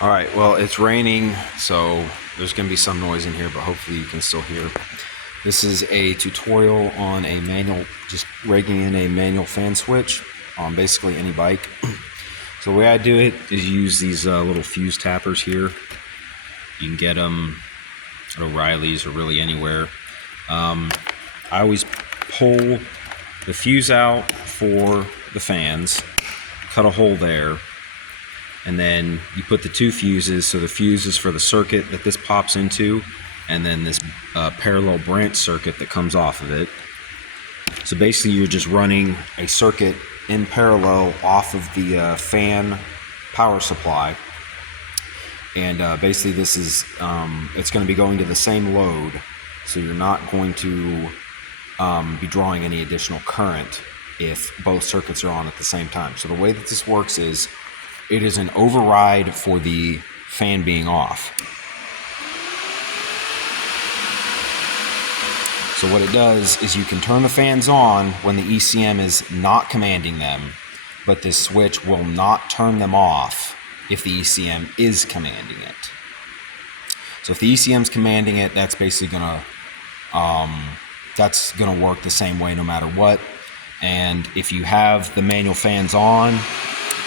All right, well, it's raining, so there's going to be some noise in here, but hopefully you can still hear. This is a tutorial on a manual, just rigging in a manual fan switch on basically any bike. So the way I do it is use these little fuse tappers here. You can get them at O'Reilly's or really anywhere. I always pull the fuse out for the fans, cut a hole there, and then you put the two fuses. So the fuse is for the circuit that this pops into, and then this parallel branch circuit that comes off of it. So basically you're just running a circuit in parallel off of the fan power supply. And basically this is, it's going to be going to the same load, so you're not going to be drawing any additional current if both circuits are on at the same time. So the way that this works is, it is an override for the fan being off. So what it does is you can turn the fans on when the ECM is not commanding them, but this switch will not turn them off if the ECM is commanding it. So if the ECM is commanding it, that's basically gonna work the same way no matter what. And if you have the manual fans on,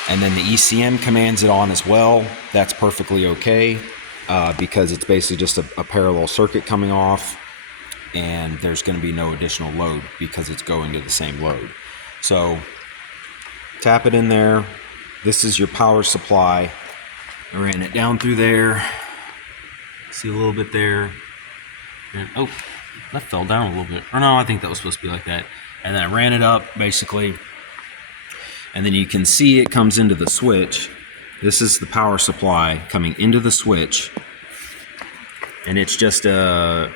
and then the ECM commands it on as well, that's perfectly okay, because it's basically just a parallel circuit coming off, and there's going to be no additional load because it's going to the same load. So tap it in there. This is your power supply. I ran it down through there. See a little bit there. And, oh, that fell down a little bit. Or no, I think that was supposed to be like that. And then I ran it up, basically. And then you can see it comes into the switch. This is the power supply coming into the switch. And it's just a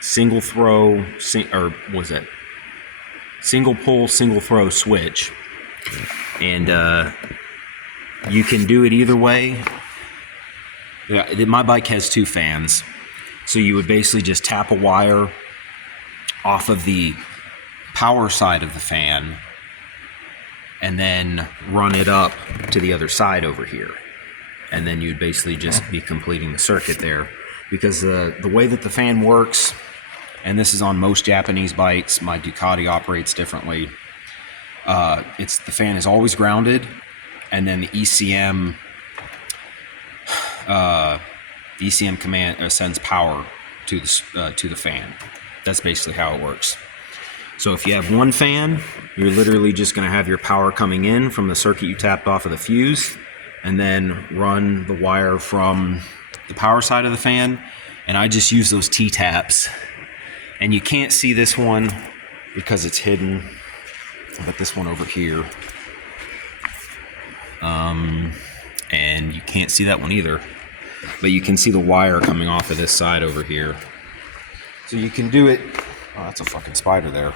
single throw, or was it? Single pull, single throw switch. And you can do it either way. Yeah, my bike has two fans. So you would basically just tap a wire off of the power side of the fan and then run it up to the other side over here. And then you'd basically just be completing the circuit there. Because the way that the fan works, and this is on most Japanese bikes, my Ducati operates differently. The fan is always grounded, and then the ECM command sends power to the fan. That's basically how it works. So if you have one fan, you're literally just going to have your power coming in from the circuit you tapped off of the fuse, and then run the wire from the power side of the fan. And I just use those T-taps. And you can't see this one because it's hidden, but this one over here. And you can't see that one either, but you can see the wire coming off of this side over here. So you can do it. Oh, that's a fucking spider there.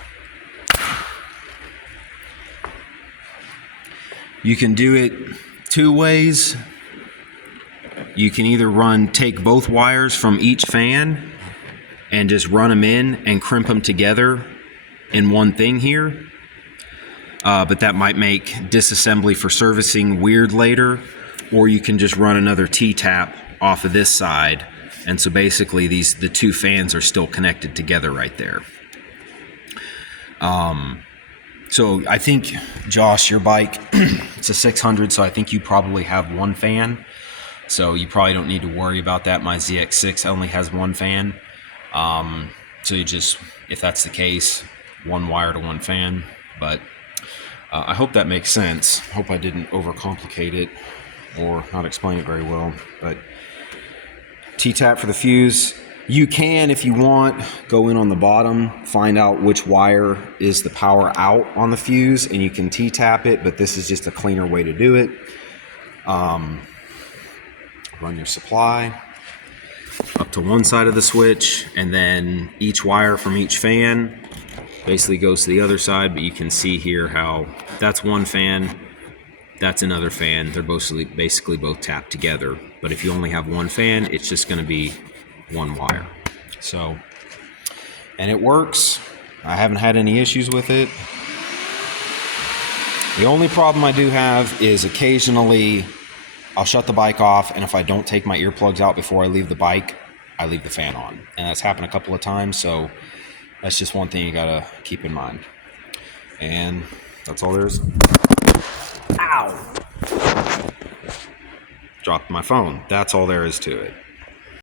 You can do it two ways. You can either take both wires from each fan and just run them in and crimp them together in one thing here. But that might make disassembly for servicing weird later. Or you can just run another T-tap off of this side. And so basically the two fans are still connected together right there. So I think, Josh, your bike, it's a 600, so I think you probably have one fan. So you probably don't need to worry about that. My ZX6 only has one fan. So you just, if that's the case, one wire to one fan. But I hope that makes sense. I hope I didn't overcomplicate it or not explain it very well. But T-tap for the fuse. You can, if you want, go in on the bottom, find out which wire is the power out on the fuse, and you can T-tap it, but this is just a cleaner way to do it. Run your supply up to one side of the switch, and then each wire from each fan basically goes to the other side, but you can see here how that's one fan, that's another fan. They're basically both tapped together. But if you only have one fan, it's just going to be one wire. So, and it works. I haven't had any issues with it. The only problem I do have is occasionally I'll shut the bike off, and if I don't take my earplugs out before I leave the bike, I leave the fan on. And that's happened a couple of times, so that's just one thing you gotta keep in mind. And that's all there is. Ow! Dropped my phone. That's all there is to it.